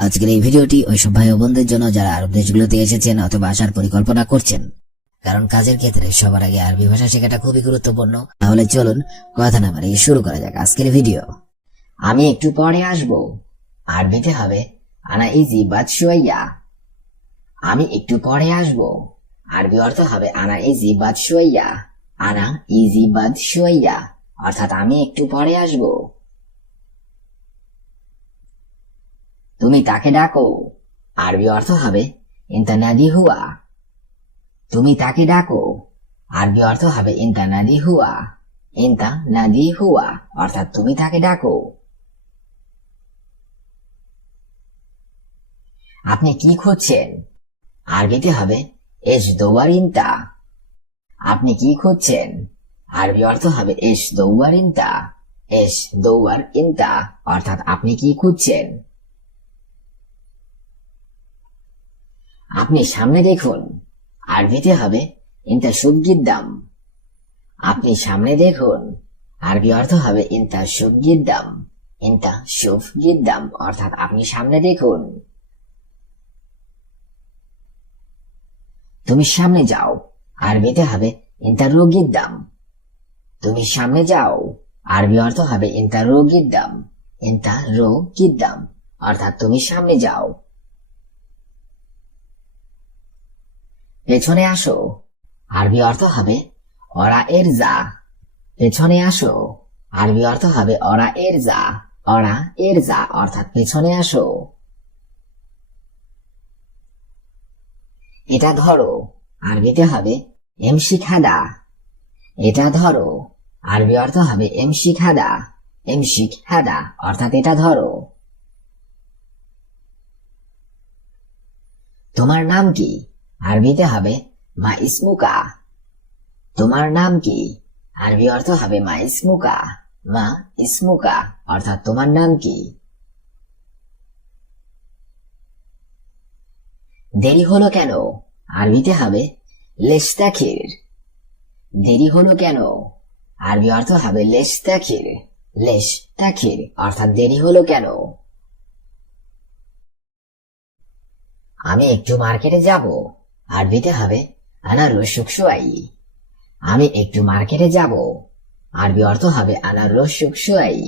আজকের এই ভিডিওটি ওইসব ভাই ও বোনদের জন্য যারা আরব দেশগুলোতে এসেছেন অথবা আসার পরিকল্পনা করছেন, কারণ কাজের ক্ষেত্রে সবার আগে আরবি ভাষা শেখাটা খুবই গুরুত্বপূর্ণ। তাহলে চলুন কথা না বাড়িয়ে শুরু করা যাক আজকের ভিডিও। আমি একটু পরে আসবো, আরবিতে হবে আনা ইজি বাদ শুয়াইয়া। আমি একটু পরে আসবো, আরবি অর্থ হবে আনা ইজি বাদ শুয়াইয়া। আনা ইজি বাদ শুয়াইয়া অর্থাৎ আমি একটু পরে আসবো। তুমি তাকে ডাকো, আরবি অর্থ হবে ইনতা নাদি হুয়া। তুমি তাকে ডাকো, আরবি অর্থ হবে ইনতা নাদি হুয়া। ইনতা নাদি হুয়া অর্থাৎ তুমি তাকে ডাকো। আপনি কি খুঁজছেন, আরবিতে হবে এস দৌয়ার ইনতা। আপনি কি খুঁজছেন, আরবি অর্থ হবে এস দৌয়ার ইনতা। এস দৌয়ার ইনতা অর্থাৎ আপনি কি খুঁজছেন। আপনি সামনে দেখুন, আরবিতে হবে ইনতা শুভ গিদ্দাম। আপনি সামনে দেখুন, আরবি অর্থ হবে ইনতা শুভ গিদ্দাম। ইনতা শুভ গিদ্দাম অর্থাৎ আপনি সামনে দেখুন। তুমি সামনে যাও, আরবিতে হবে ইনতা রো গিদ্দাম। তুমি সামনে যাও, আরবি অর্থ হবে ইনতা রো গিদ্দাম। ইনতা রো গিদ্দাম অর্থাৎ তুমি সামনে যাও। পেছনে আসো, আরবি অর্থ হবে অরা এর যা। পেছনে আসো, আরবি অর্থ হবে অরা এর যা। অরা এর যা অর্থাৎ পেছনে আসো। এটা ধরো, আরবিতে হবে এমসি খাদা। এটা ধরো, আরবি অর্থ হবে এমসি খাদা। এমসি খাদা অর্থাৎ এটা ধরো। তোমার নাম কি, আরবিতে হবে মা ইসমুকা। তোমার নাম কি, আরবি অর্থ হবে মা ইসমুকা। মা ইসমুকা অর্থাৎ তোমার নাম কি। দেরি হলো কেন, আরবিতে হবে লেশতাখির। দেরি হলো কেন, আরবি অর্থ হবে লেশতাখির। লেশতাখির অর্থাৎ দেরি হলো কেন। আমি একটু মার্কেটে যাব, আরবিতে হবে আনা রসুক শুয়াই। আমি একটু মার্কেটে যাব, আরবি অর্থ হবে আনা রসুক শুয়াই।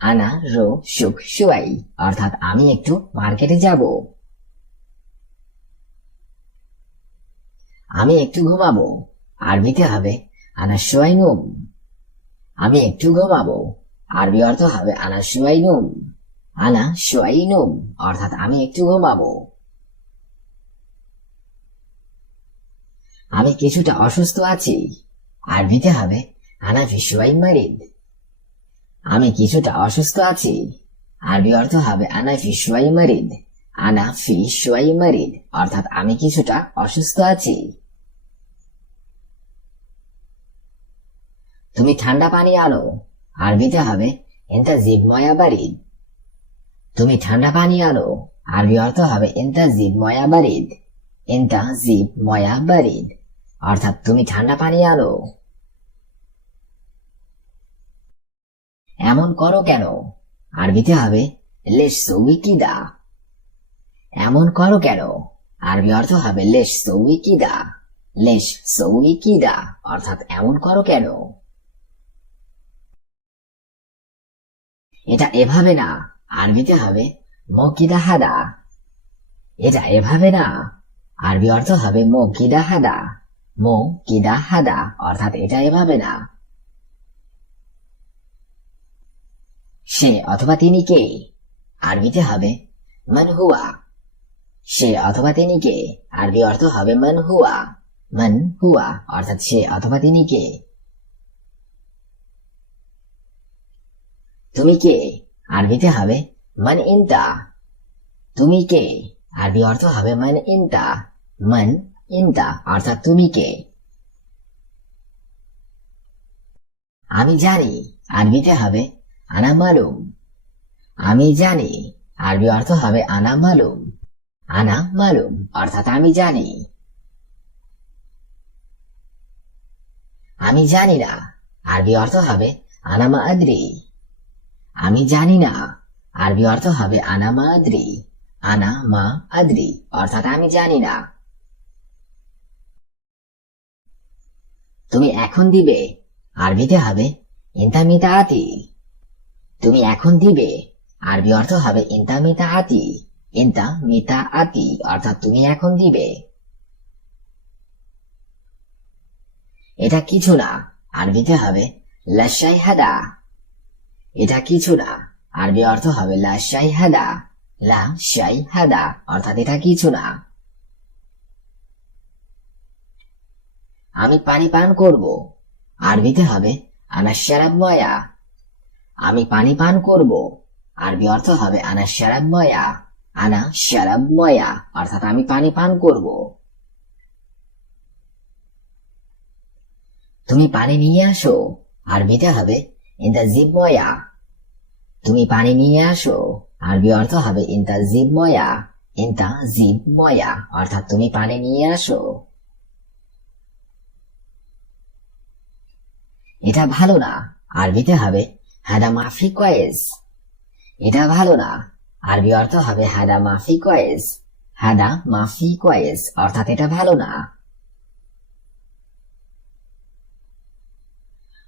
আনা রো সুক শুয়াই অর্থাৎ আমি একটু মার্কেটে যাব। আমি একটু ঘুমাবো, আরবিতে হবে আনা শুয়াইনুম। আমি একটু ঘুমাবো, আরবি অর্থ হবে আনা শুয়াইনুম। আনা শুয়াইনুম অর্থাৎ আমি একটু ঘুমাবো। আমি কিছুটা অসুস্থ আছি, আরবিতে হবে আনা ফি শুয়াই মারিদ। আমি কিছুটা অসুস্থ আছি, আরবি অর্থ হবে আনা ফি শুয়াই মারিদ। আনা ফি শুয়াই মারিদ অর্থাৎ আমি কিছুটা অসুস্থ আছি। তুমি ঠান্ডা পানি আনো, আরবিতে হবে ইনতা জিব ময়া বারিদ। তুমি ঠান্ডা পানি আনো, আরবি অর্থ হবে ইনতা জিব ময়া বারিদ। ইনতা জিব ময়া বারিদ অর্থাৎ তুমি ঠান্ডা পানি আনো। এমন করো কেন, আরবিতে হবে লেশ সৌই কিদা। এমন করো কেন, আরবি অর্থ হবে লেশ সৌই কিদা। লেশ সৌই কিদা অর্থাৎ এমন করো কেন। এটা এভাবে না, আরবিতে হবে মো কিদা হাদা। এটা এভাবে না, আরবি অর্থ হবে মো কিদা হাদা। মো কিদা হাদা অর্থাৎ এটা এভাবে না। সে অথবা তিনি কে, আরবিতে হবে মান হুয়া। সে অথবা তিনি কে, আরবি অর্থ হবে মান হুয়া। মান হুয়া অর্থাৎ সে অথবা তিনি কে। তুমি কে, আরবিতে হবে মান ইনতা। তুমি কে, আরবি অর্থ হবে মান ইনতা। মান ইনতা অর্থাৎ তুমি কে। আমি জানি, আরবিতে হবে আনা মালুম। আমি জানি, আরবি অর্থ হবে আনা মালুম। আনা মালুম অর্থাৎ আমি জানি। আমি জানি না, আরবি অর্থ হবে আনা মা আদ্রি। আমি জানি না, আরবি অর্থ হবে আনা মা আদ্রি। আনা মা আদ্রি অর্থাৎ আমি জানি না। তুমি এখন দিবে আরবিতে হবে ইনতা মিতা আতি। তুমি এখন দিবে আরবি অর্থ হবে ইনতা মিতা আতি। ইনতা মিতা আতি অর্থাৎ তুমি এখন দিবে। এটা কিছু না আরবিতে হবে লা শাই হাদা। এটা কিছু না আরবি অর্থ হবে লা শাই হাদা। লা শাই হাদা অর্থাৎ এটা কিছু না। আমি পানি পান করব আরবিতে হবে আনা শারাব ময়া। আমি পানি পান করব আরবি অর্থ হবে আনা শারাব ময়া। আনা শারাব ময়া অর্থাৎ আমি পানি পান করব। তুমি পানি নিয়ে আসো আরবিতে হবে ইনতা জিব ময়া। তুমি পানি নিয়ে আসো আরবি অর্থ হবে ইনতা জিব ময়া। ইনতা জিব ময়া অর্থাৎ তুমি পানি নিয়ে আসো। এটা ভালো না আরবিতে হবে হাদা মাফি কয়েস। এটা ভালো না আরবি অর্থ হবে হাদা মাফি কয়েস। হাদা মাফি কয়েস অর্থাৎ এটা ভালো না।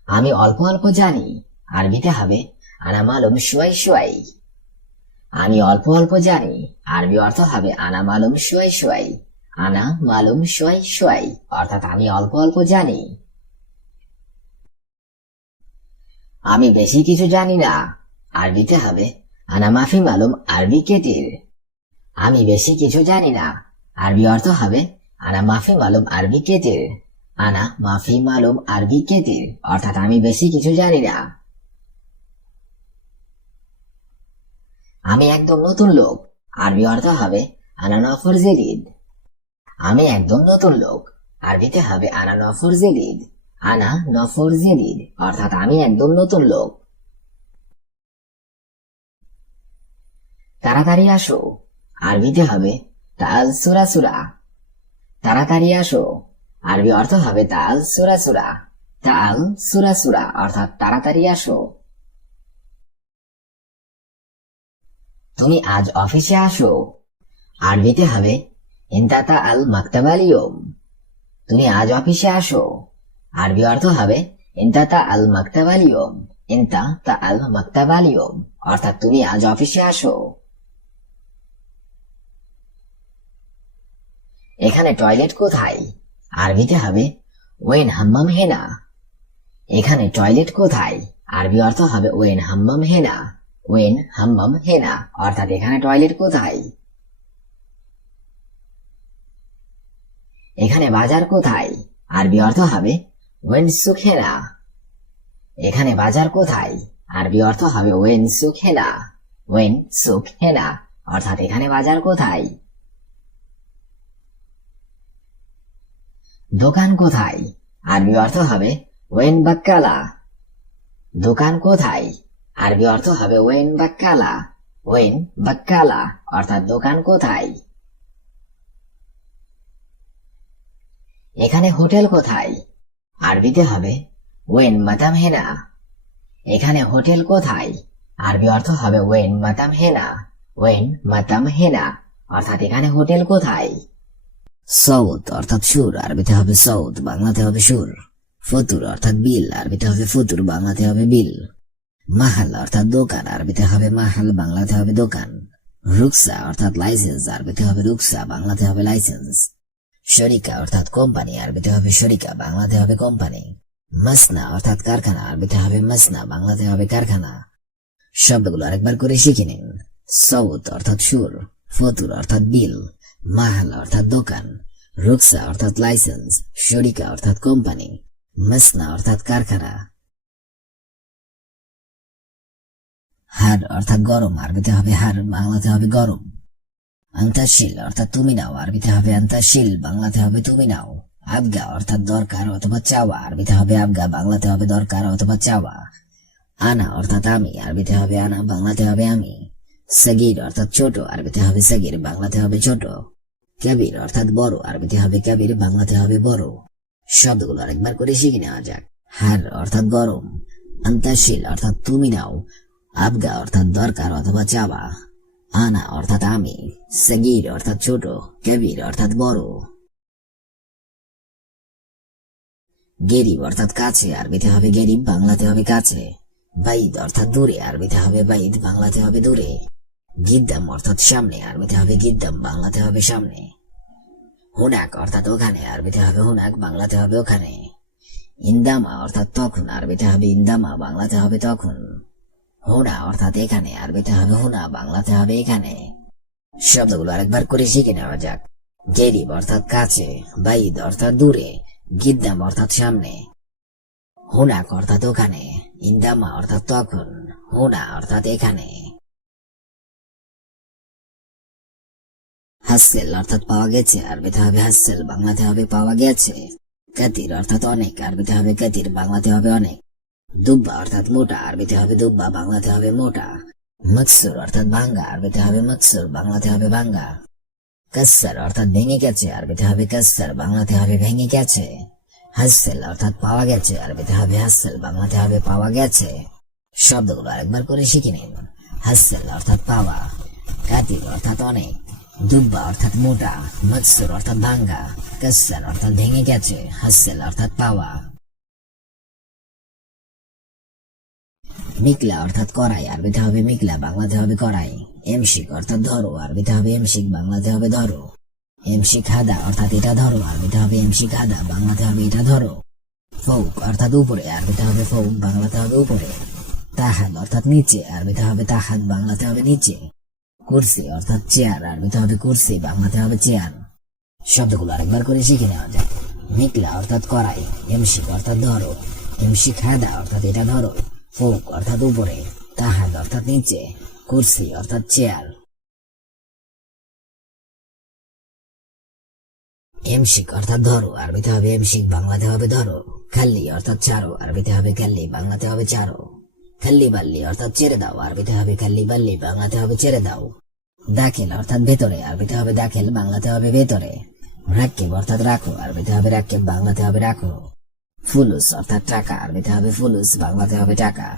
আমি অল্প অল্প জানি আরবিতে হবে আনা মালুম শুয়াই শুয়াই। আমি অল্প অল্প জানি আরবি অর্থ হবে আনা মালুম শুয়াই শুয়াই। আনা মালুম শুয়াই শুয়াই অর্থাৎ আমি অল্প অল্প জানি। আমি বেশি কিছু জানি না আরবিতে হবে আনা মাফি মালুম আরবি কেতির। আমি বেশি কিছু জানি না আরবি অর্থ হবে আনা মাফি মালুম আরবি কেতির। আনা মাফি মালুম আরবি কেতির অর্থাৎ আমি বেশি কিছু জানি না। আমি একদম নতুন লোক আরবি অর্থ হবে আনা নফর জেদিদ। আমি একদম নতুন লোক আরবিতে হবে আনা নফর জেদিদ। আনা নফর জেদিদ অর্থাৎ আমি একদম নতুন লোক। তাড়াতাড়ি আসো আরবিতে হবে তাল সুরা সুরা। তাড়াতাড়ি আসো আরবি অর্থ হবে তাল সুরা সুরা। তাল সুরা সুরা অর্থাৎ তাড়াতাড়ি আসো। তুমি আজ অফিসে আসো আরবিতে হবে ইনতা আল মাকতাবাল ইয়ুম। তুমি আজ অফিসে আসো আরবি অর্থ হবে ইনতা আল মাকতাবাল ইয়ুম। ইনতা আল মাকতাবাল ইয়ুম অর্থাৎ তুমি আজ অফিসে আসো। এখানে টয়লেট কোথায় আরবিতে হবে ওয়েন হাম্মাম হেনা। এখানে টয়লেট কোথায় আরবি অর্থ হবে ওয়েন হাম্মাম হেনা। ওয়েন হাম্মাম হেনা অর্থাৎ এখানে টয়লেট কোথায়। এখানে বাজার কোথায় আরবি অর্থ হবে ওয়েন সুক হেনা। এখানে বাজার কোথায় আরবি অর্থ হবে ওয়েন সুক হেনা। ওয়েন সুক হেনা অর্থাৎ এখানে বাজার কোথায়। দোকান কোথায় আরবি অর্থ হবে ওয়েন বাক্কালা। দোকান কোথায় আরবি অর্থ হবে ওয়েন বাক্কালা। ওয়েন বাক্কালা অর্থাৎ দোকান কোথায়। এখানে হোটেল কোথায় আরবিতে হবে ওয়েন মাতাম হেনা। এখানে হোটেল কোথায় আরবি অর্থ হবে ওয়েন মাতাম হেনা। ওয়েন মাতাম হেনা অর্থাৎ এখানে হোটেল কোথায়। সৌদ অর্থাৎ সুর আরবিতে হবে সৌদ বাংলাতে হবে সুর। ফতুর অর্থাৎ বিল আরবিতে হবে ফতুর বাংলাতে হবে বিল। মাহাল অর্থাৎ দোকান আরবিতে হবে মাহাল বাংলাতে হবে দোকান। রুকসা অর্থাৎ লাইসেন্স আরবিতে হবে রুকসা বাংলাতে হবে লাইসেন্স। শরিকা অর্থাৎ কোম্পানি আরবিতে হবে শরিকা বাংলাতে হবে কোম্পানি। মাসনা অর্থাৎ কারখানা আরবিতে হবে মাসনা বাংলাতে হবে কারখানা। শব্দগুলো আরেকবার করে শিখে নিন। সৌদ অর্থাৎ সুর, ফতুর অর্থাৎ বিল, মাহাল অর্থাৎ দোকান, রুকসা অর্থাৎ লাইসেন্স, শরিকা অর্থাৎ কোম্পানি, মাসনা অর্থাৎ কারখানা। হার অর্থাৎ গরম আরবিতে হবে হার বাংলাতে হবে গরম। আন্তাশিল অর্থাৎ তুমি নাও আরবিতে হবে আন্তাশিল বাংলাতে হবে তুমি নাও। আবগা অর্থাৎ দরকার অথবা চাওয়া আরবিতে হবে আবগা বাংলাতে হবে দরকার অথবা চাওয়া। আনা অর্থাৎ আমি আরবিতে হবে আনা বাংলাতে হবে আমি। সগীর অর্থাৎ ছোট আরবিতে হবে সগীর বাংলাতে হবে ছোট। কবির অর্থাৎ বড় আরবিতে হবে কবির বাংলাতে হবে বড়। শব্দগুলো আরেকবার করে শিখে নেওয়া যাক। হার অর্থাৎ গরম, আন্তাশিল অর্থাৎ তুমি নাও, আবগা অর্থাৎ দরকার অথবা চাওয়া, আনা অর্থাৎ আমি, সগীর অর্থাৎ ছোট, কবির অর্থাৎ বড়। গেরিব অর্থাৎ কাছে, আরবিতে হবে গেরিব, বাংলাতে হবে কাছে। বাইদ অর্থাৎ দূরে, আরবিতে হবে বাইদ, বাংলাতে হবে দূরে। গিদ্দাম অর্থাৎ সামনে, আরবিতে হবে গিদ্দাম, বাংলাতে হবে সামনে। হুনাক অর্থাৎ ওখানে, আরবিতে হবে হুনাক, বাংলাতে হবে ওখানে। ইন্দামা অর্থাৎ তখন, আরবিতে হবে ইন্দামা, বাংলাতে হবে তখন। হুনা অর্থাৎ এখানে, আরবিতে হবে হুনা, বাংলাতে হবে এখানে। শব্দগুলো আরেকবার করে শিখে নেওয়া যাক। গেরিব অর্থাৎ কাছে, বাইদ অর্থাৎ দূরে, গিদ্দাম অর্থাৎ সামনে, হুনাক অর্থাৎ ওখানে, ইন্দামা অর্থাৎ তখন, হুনা অর্থাৎ এখানে। হাসেল অর্থাৎ পাওয়া গেছে, আরবিতে হবে হাসেল, বাংলাতে হবে পাওয়া গেছে। কাতির অর্থাৎ অনেক, আরবিতে হবে কাতির, বাংলাতে হবে অনেক। দুব্বা অর্থাৎ মোটা, আরবিতে হবে দুব্বা, বাংলাতে হবে মোটা। মকসুর অর্থাৎ ভাঙ্গা, আরবিতে হবে মকসুর, বাংলাতে হবে ভাঙ্গা। কাসসার অর্থাৎ ভেঙে গেছে, আরবিতে হবে কাসসার, বাংলাতে হবে ভেঙে গেছে। হাসেল অর্থাৎ পাওয়া গেছে, আরবিতে হবে হাসেল, বাংলাতে হবে পাওয়া গেছে। শব্দগুলো আরেকবার করে শিখে নিন। হাসেল অর্থাৎ পাওয়া, কাতির অর্থাৎ অনেক, দুব্বা অর্থাৎ মোটা, মকসুর অর্থাৎ ভাঙ্গা, কাসসার অর্থাৎ ভেঙে গেছে, হাসেল অর্থাৎ পাওয়া। মিকলা অর্থাৎ কড়াই, আরবিতে হবে মিকলা, বাংলাতে হবে কড়াই। এমশিক অর্থাৎ ধরো, আরবিতে হবে এমশিক, বাংলাতে হবে ধরো। এমশিক হাদা অর্থাৎ এটা ধরো, আরবিতে হবে এমশিক হাদা, বাংলাতে হবে এটা ধরো। ফৌক অর্থাৎ উপরে, আরবিতে হবে ফৌক, বাংলাতে হবে উপরে। তাহাদ অর্থাৎ নিচে, আরবিতে হবে তাহাদ, বাংলাতে হবে নিচে। কুরসি অর্থাৎ চেয়ার, আরবিতে হবে কুরসি, বাংলাতে হবে চেয়ার। শব্দগুলো আরেকবার করে শিখে নেওয়া যায়। মিকলা অর্থাৎ কড়াই, এমশিক অর্থাৎ ধরো, এমশিক হাদা অর্থাৎ এটা ধরো, ফৌক অর্থাৎ উপরে, তাহাদ অর্থাৎ নিচে, কুরসি অর্থাৎ চেয়ার। এমশিক অর্থাৎ ধরো, আরবিতে হবে এমশিক, বাংলাতে হবে ধরো। খাল্লি অর্থাৎ ছাড়ো, আরবিতে হবে খাল্লি, বাংলাতে হবে ছাড়ো। খাল্লি বাল্লি অর্থাৎ ছেড়ে দাও, আরবিতে হবে খাল্লি বাল্লি, বাংলাতে হবে ছেড়ে দাও। দাখিল অর্থাৎ ভেতরে, আরবিতে হবে দাখিল, বাংলাতে হবে ভেতরে। রাক্কেব অর্থাৎ রাখো, আরবিতে হবে রাক্কেব, বাংলাতে হবে রাখো। ফুলুস অর্থাৎ টাকা, আরবিতে হবে ফুলুস, বাংলাতে হবে টাকা।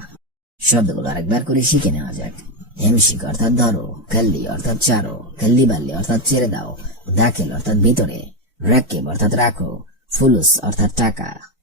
শব্দগুলো আরেকবার করে শিখে নেওয়া যাক। এমশিক অর্থাৎ ধরো, খাল্লি অর্থাৎ ছাড়ো, খাল্লি বাল্লি অর্থাৎ ছেড়ে দাও, দাখিল অর্থাৎ ভিতরে, রাক্কেব অর্থাৎ রাখো, ফুলুস অর্থাৎ টাকা।